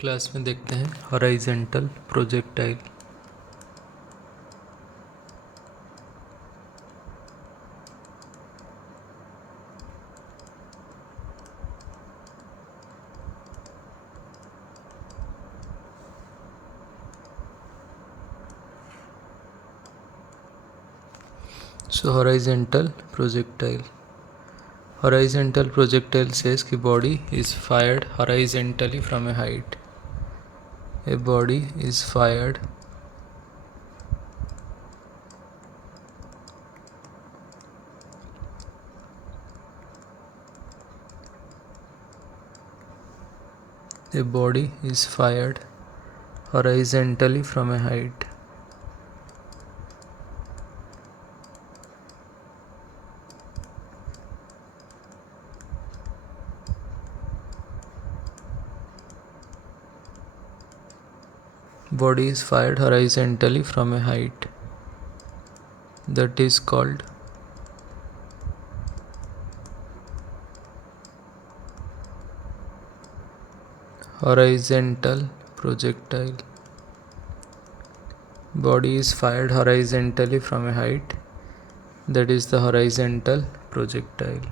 Class में देखते हैं horizontal projectile. So horizontal projectile says कि body is fired horizontally from a height. A body is fired horizontally from a height. Body is fired horizontally from a height. That is called horizontal projectile. Body is fired horizontally from a height. That is the horizontal projectile.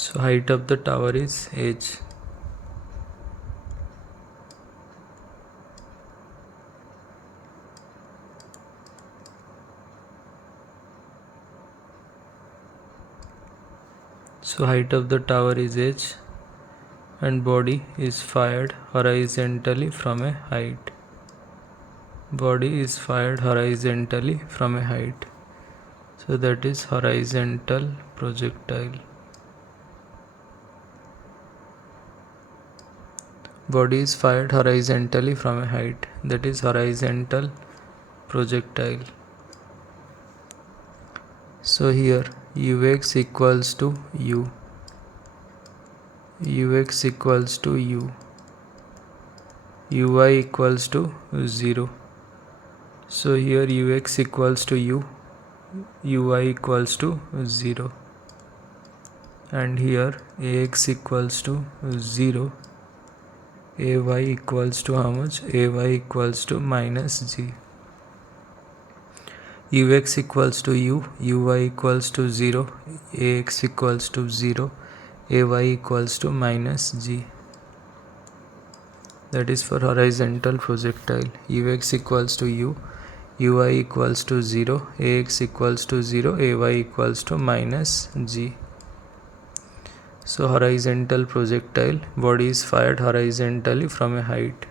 So height of the tower is h. So height of the tower is h and body is fired horizontally from a height. Body is fired horizontally from a height. So that is horizontal projectile. Body is fired horizontally from a height. That is horizontal projectile. So here ux equals to u. Ux equals to u. Uy equals to 0. So here ux equals to u. Uy equals to 0. And here ax equals to 0. Ay equals to how much? Ay equals to minus g. Ux equals to u, uy equals to 0, ax equals to 0, ay equals to minus g. That is for horizontal projectile. Ux equals to u, uy equals to 0, ax equals to 0, ay equals to minus g. So horizontal projectile, body is fired horizontally from a height.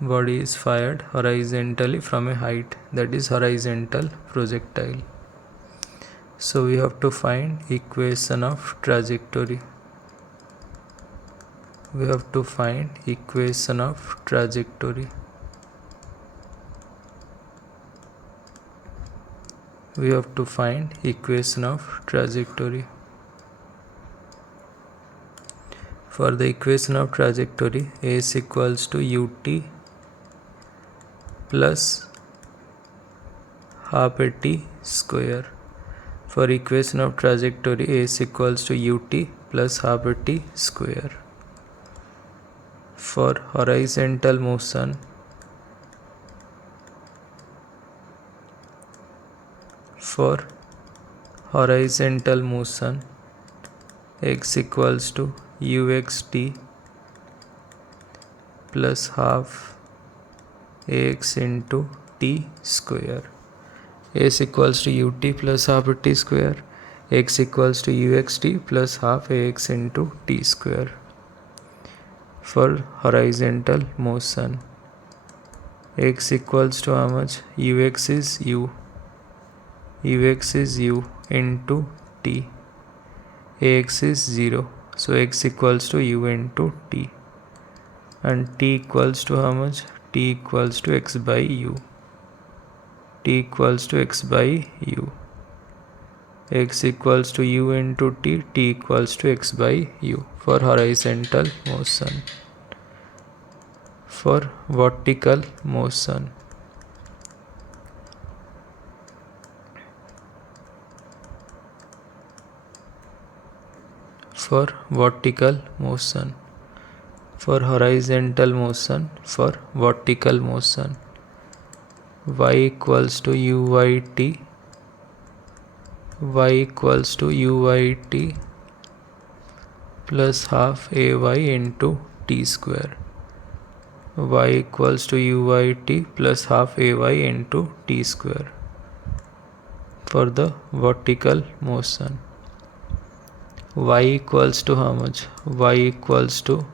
Body is fired horizontally from a height. That is horizontal projectile. So we have to find equation of trajectory. We have to find equation of trajectory. We have to find equation of trajectory. For the equation of trajectory, s equals to ut plus half a t square. For equation of trajectory, s equals to ut plus half a t square. For horizontal motion, x equals to uxt plus half ax into t square. S equals to ut plus half t square. X equals to uxt plus half ax into t square. For horizontal motion, x equals to how much? Ux is u. Ux is u into t. Ax is 0. So x equals to u into t. And t equals to how much? T equals to x by u. t equals to x by u. X equals to u into t, t equals to x by u for horizontal motion. For vertical motion, for vertical motion, for horizontal motion, for vertical motion, y equals to uyt, y equals to uyt plus half ay into t square, y equals to uyt plus half ay into t square for the vertical motion. Y equals to how much? Y equals to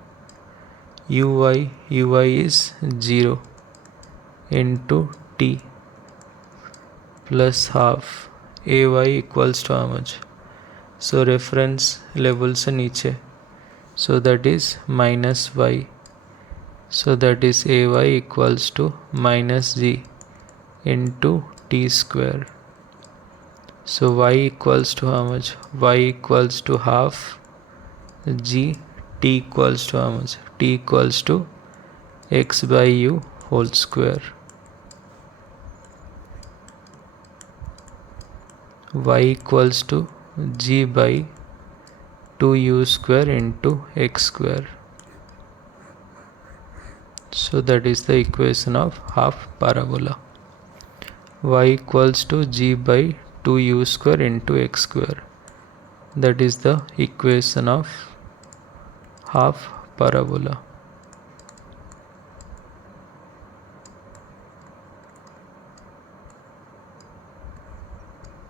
uy is 0 into t plus half ay equals to how much? So reference level से नीचे, so that is minus y, so that is ay equals to minus g into t square. So y equals to how much? Y equals to half g, t equals to how much? T equals to x by u whole square. Y equals to g by 2u square into x square. So that is the equation of half parabola. Y equals to g by 2u square into x square. That is the equation of half parabola.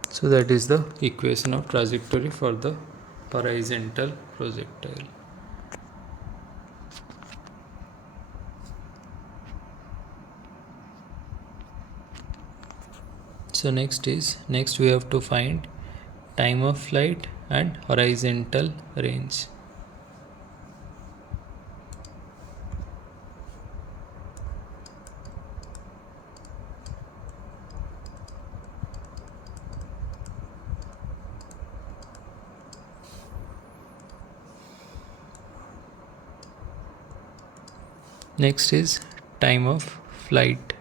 So that is the equation of trajectory for the horizontal projectile. So next we have to find time of flight and horizontal range. Next is time of flight.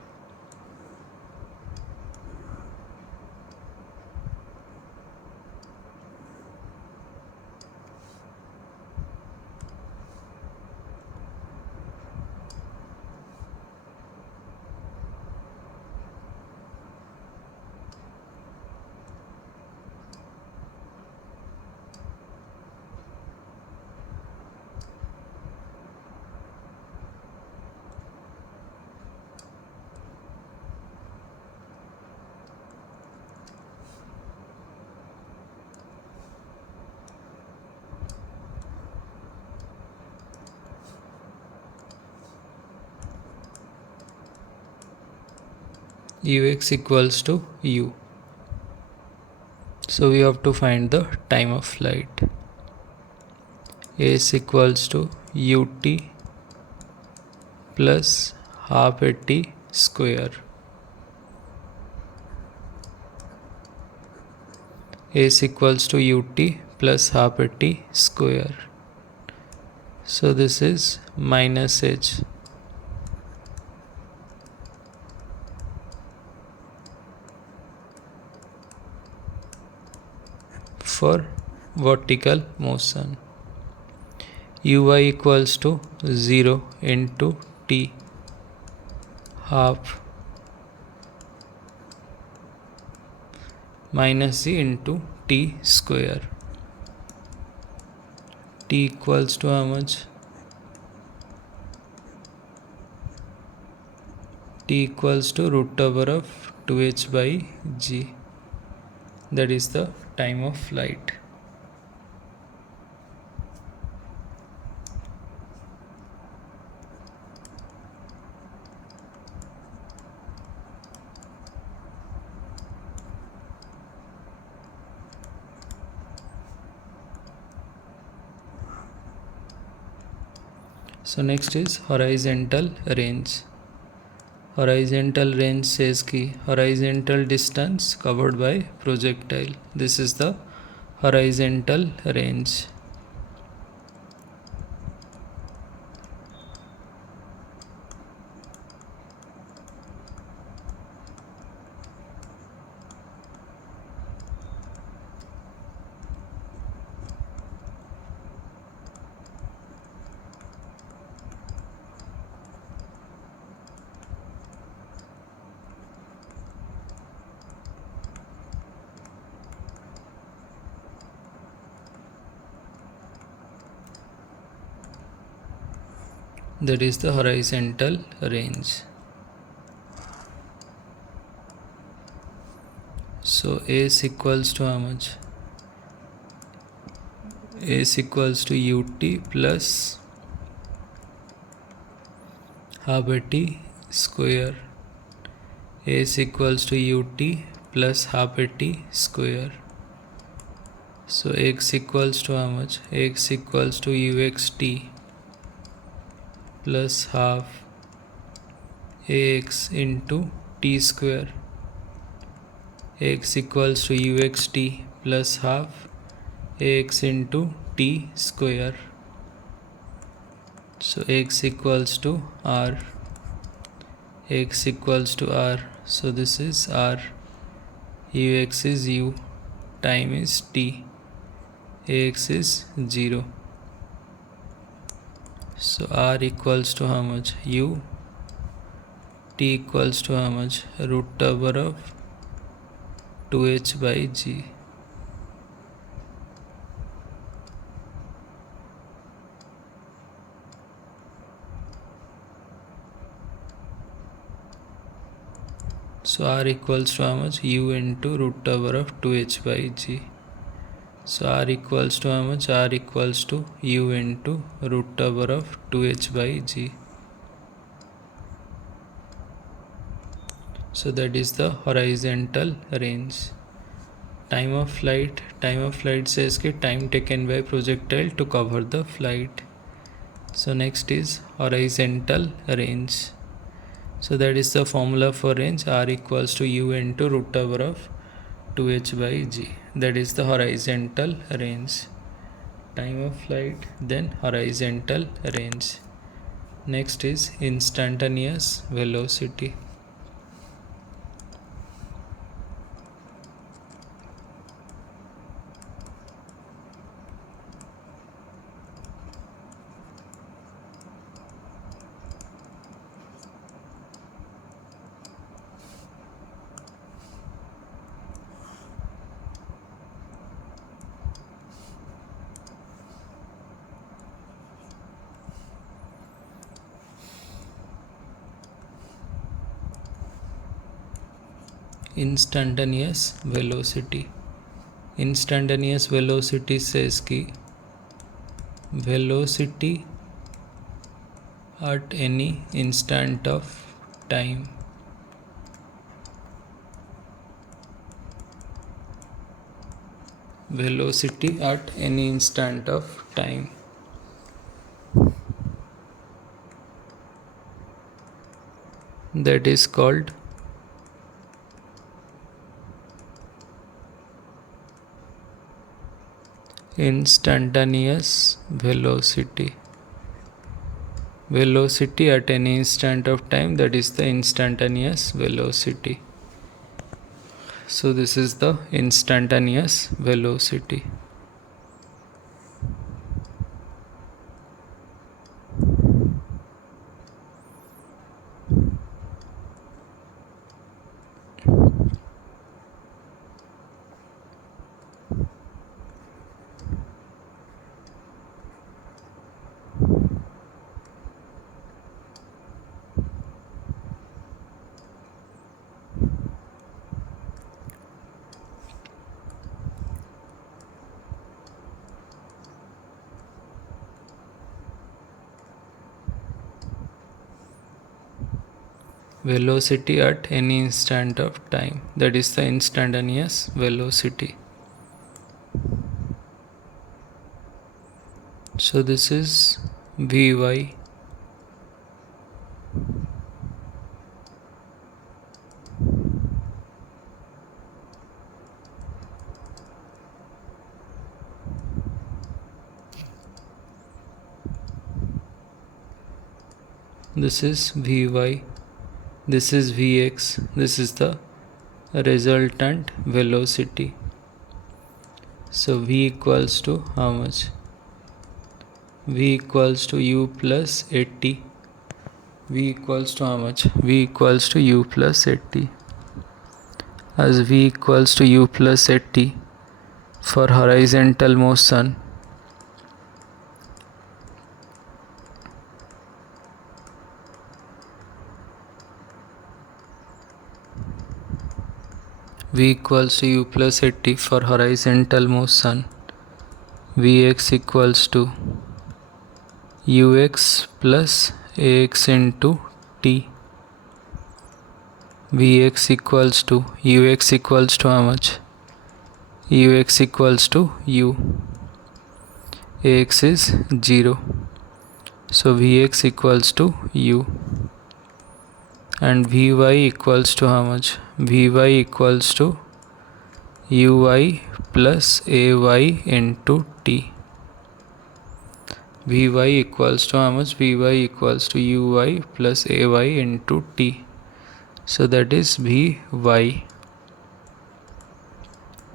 Ux equals to u. So we have to find the time of flight. A is equals to ut plus half at t square. A is equals to ut plus half at t square. So this is minus h. For vertical motion, uy equals to 0 into t half minus g into t square. T equals to how much? T equals to root over of 2h by g. That is the time of flight. So next is horizontal range. Horizontal range says ki horizontal distance covered by projectile. This is the horizontal range. That is the horizontal range. So A is equals to how much? A is equals to ut plus half a t square. A is equals to ut plus half a t square. So x equals to how much? X equals to uxt plus half ax into t square. X equals to uxt plus half ax into t square. So x equals to r. X equals to r. So this is r. Ux is u. Time is t. Ax is 0. So r equals to how much? U. T equals to how much? Root over of 2h by g. So r equals to how much? U into root over of 2h by g. So r equals to how much? R equals to u into root over of 2h by g. So that is the horizontal range. Time of flight. Time of flight says कि time taken by projectile to cover the flight. So next is horizontal range. So that is the formula for range. R equals to u into root over of 2h by g. That is the horizontal range. Time of flight, then horizontal range. Next is instantaneous velocity. Instantaneous velocity. Instantaneous velocity says कि velocity at any instant of time. Velocity at any instant of time. That is called instantaneous velocity. Velocity at any instant of time, that is the instantaneous velocity. So this is the instantaneous velocity. Velocity at any instant of time, that is the instantaneous velocity. So this is Vy. this is Vy, this is Vx, this is the resultant velocity. So V equals to how much? V equals to u plus 80. V equals to how much? V equals to u plus 80. As V equals to u plus 80 for horizontal motion, V equals to u plus 80 for horizontal motion, Vx equals to ux plus ax into t. Vx equals to ux equals to how much? Ux equals to u. Ax is 0. So Vx equals to u. And Vy equals to how much? Vy equals to uy plus ay into t. Vy equals to how much? Vy equals to uy plus ay into t. So that is Vy.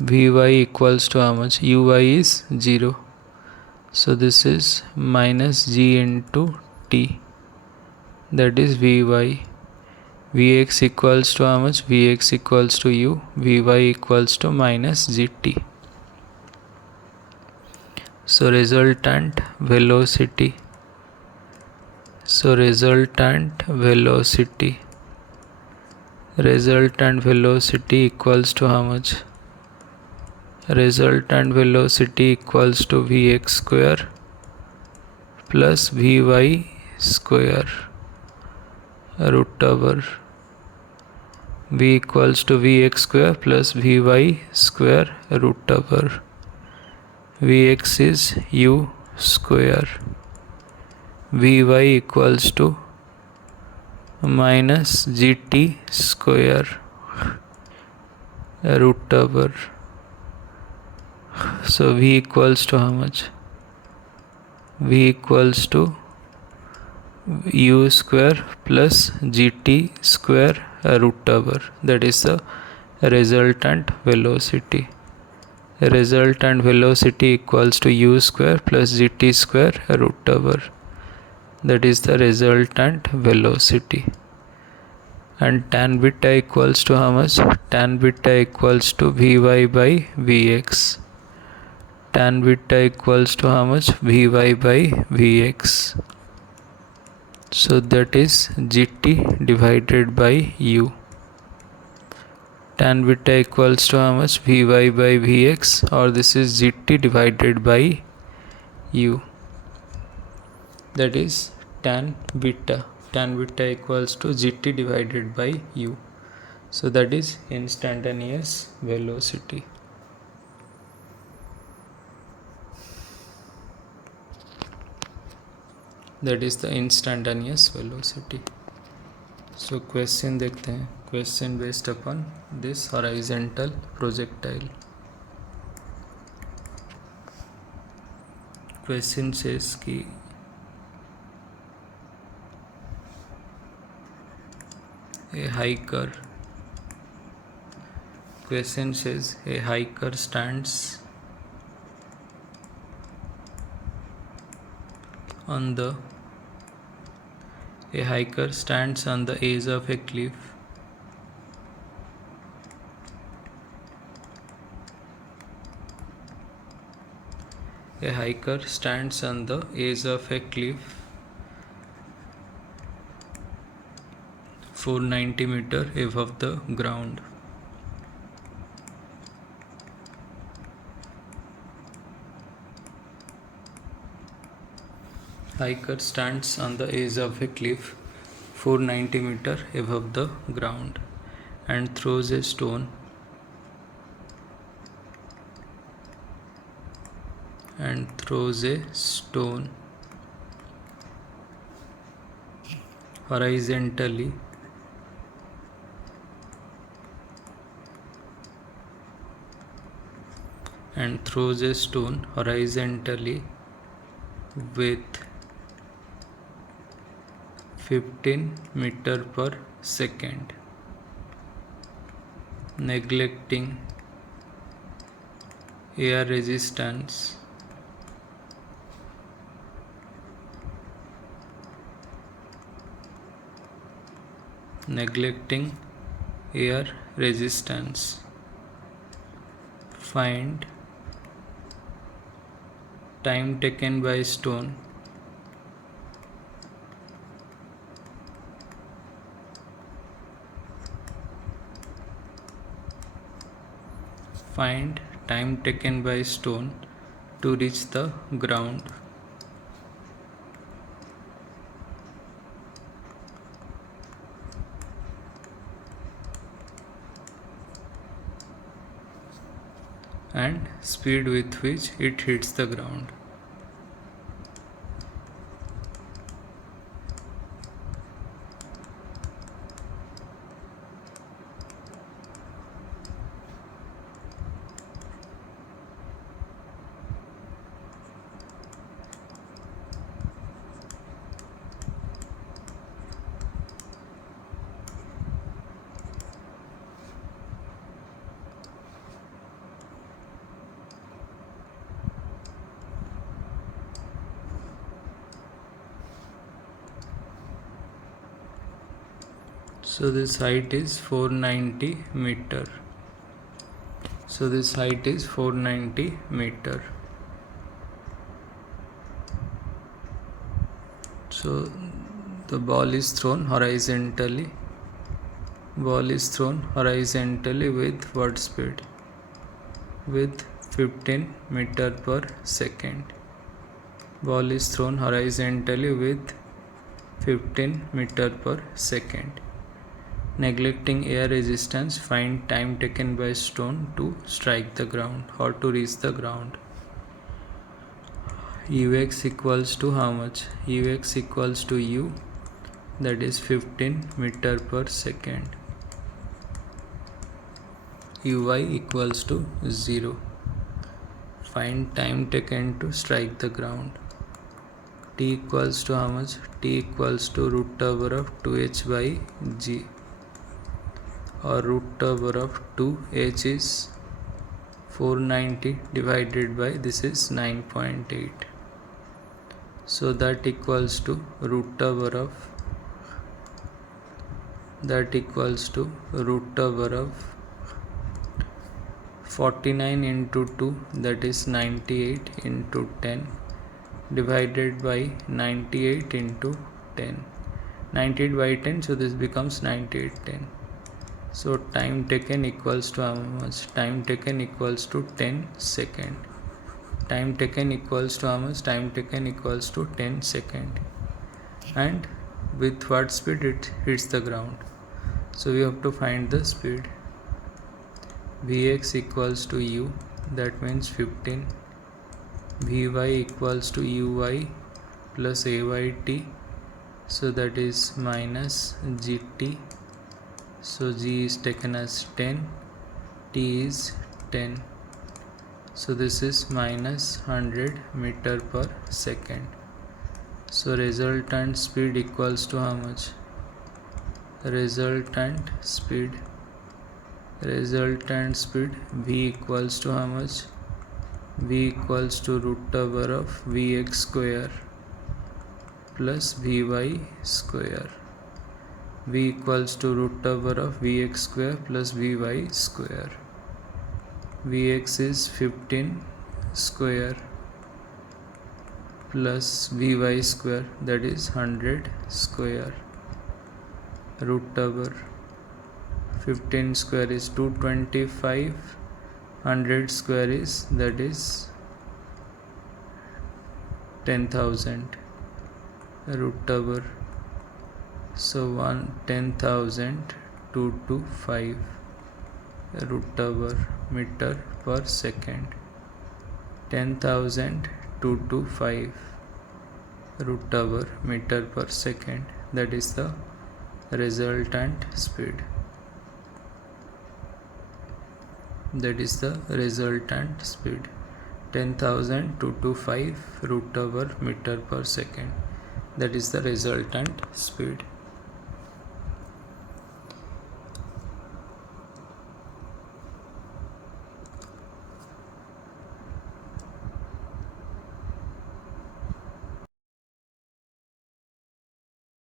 Vy equals to how much? Uy is 0. So this is minus g into t. That is Vy. Vx equals to how much? Vx equals to u. Vy equals to minus gt. So resultant velocity. Resultant velocity equals to how much? Resultant velocity equals to Vx square plus Vy square root over V equals to Vx square plus Vy square root over Vx is u square. Vy equals to minus gt square root over. So V equals to how much? V equals to u square plus gt square root over. That is the resultant velocity. Resultant velocity equals to u square plus gt square root over. That is the resultant velocity. And tan beta equals to how much? Tan beta equals to Vy by Vx. Tan beta equals to how much? Vy by Vx. So that is gt divided by u. Tan beta equals to how much? Vy by Vx, or this is gt divided by u. That is tan beta. Tan beta equals to gt divided by u. So that is instantaneous velocity. That is the instantaneous velocity. So question देखते हैं. Question based upon this horizontal projectile. Question says कि a hiker. Question says a hiker stands on the edge of a cliff. A hiker stands on the edge of a cliff 490 meters above the ground. Hiker stands on the edge of a cliff 490 meters above the ground and throws a stone horizontally with 15 meter per second. Neglecting air resistance find time taken by stone to reach the ground. And speed with which it hits the ground. So this height is 490 meter. So the ball is thrown horizontally. With what speed? With 15 meter per second. Ball is thrown horizontally with 15 meter per second. Neglecting air resistance, find time taken by stone to strike the ground or to reach the ground. Ux equals to how much? Ux equals to u, that is 15 meter per second. Uy equals to 0. Find time taken to strike the ground. T equals to how much? T equals to root over of 2h by g, or root over of 2h is 490 divided by this is 9.8. So that equals to root over of 49 into 2, that is 98 into 10 divided by 98 into 10. 98 by 10, so this becomes 9810. So time taken equals to how much? Time taken equals to 10 second. Time taken equals to how much? Time taken equals to 10 second. And with what speed it hits the ground? So we have to find the speed. Vx equals to u, that means 15. Vy equals to uy plus ayt, so that is minus gt. So g is taken as 10, t is 10. So this is minus 100 meter per second. So resultant speed equals to how much? Resultant speed v equals to how much? V equals to root over of vx square plus vy square. V equals to root over of vx square plus vy square. Vx is 15 square plus vy square, that is 100 square. Root over 15 square is 225. 100 square is, that is 10,000. Root over, so 10,000 225 root over meter per second. 10,000 225 root over meter per second, that is the resultant speed. 10,000 225 root over meter per second. that is the resultant speed.